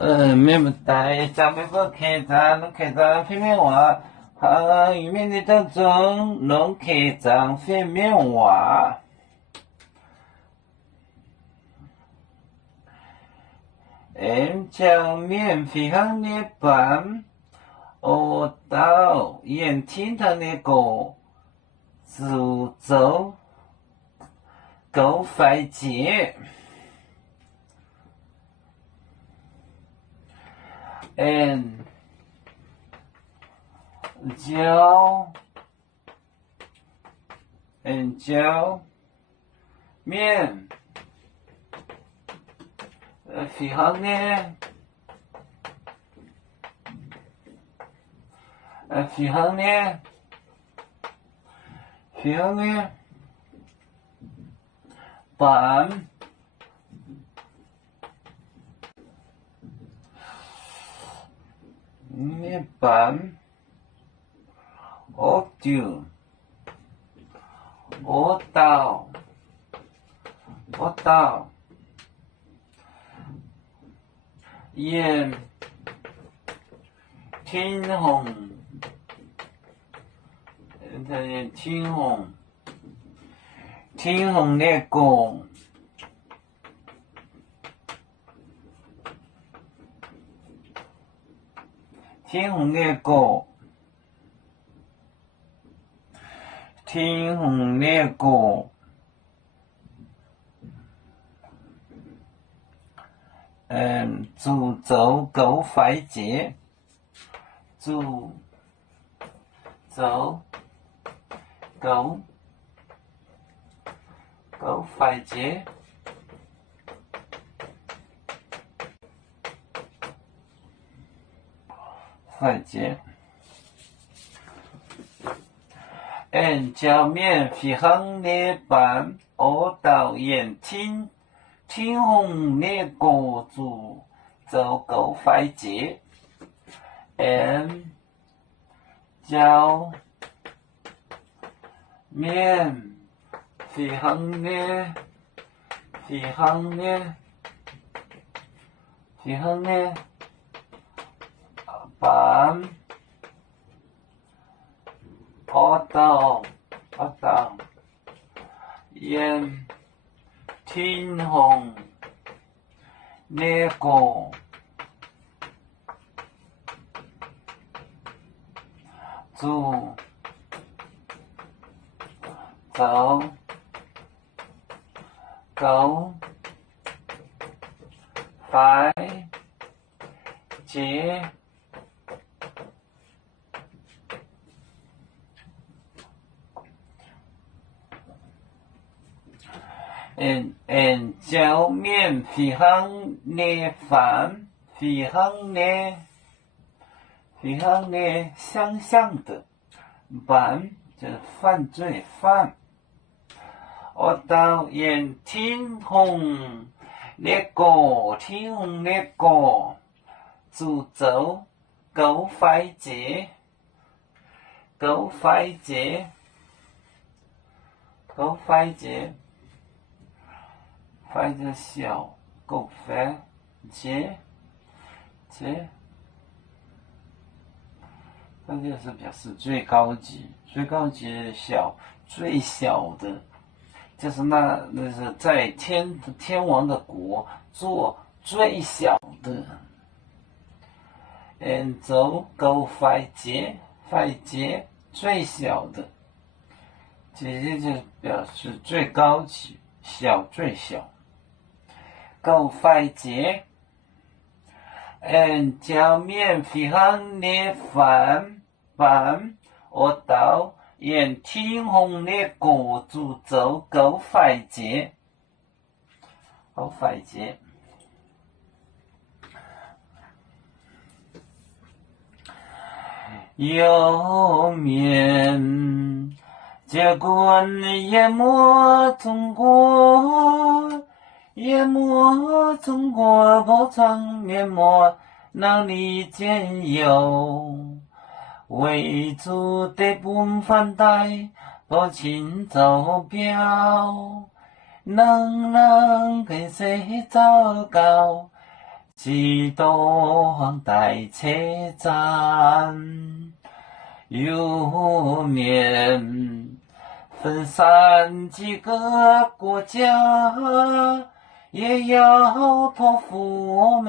面不带长辈不客长，侬客长片面话，里面的当中，侬客长片面话。将面非常的板，到眼听他那个诅咒狗快捷。叫面非常的板面板到眼听红那个听红那个诅咒狗快捷，诅咒狗快捷，叫面非常的板，到眼听红那个诅咒狗快捷，叫面非常的板，到眼听红那个诅咒狗快捷。叫面非常的烦，非常的相的犯，就是犯罪犯。到眼听红那个诅咒狗快捷，快着小狗快捷，这就是表示最高级小，最小的，就是那是在天王的国做最小的。走狗快捷最小的，这些就表示最高级，小最小。狗快捷，叫面非常的烦，到眼听红的个诅咒狗快捷，有面结果淹没中国，破窗面膜哪里见有？为主的本反带不清走标，能给谁糟糕？几栋待车站，有面分散几个国家，也要托付我们。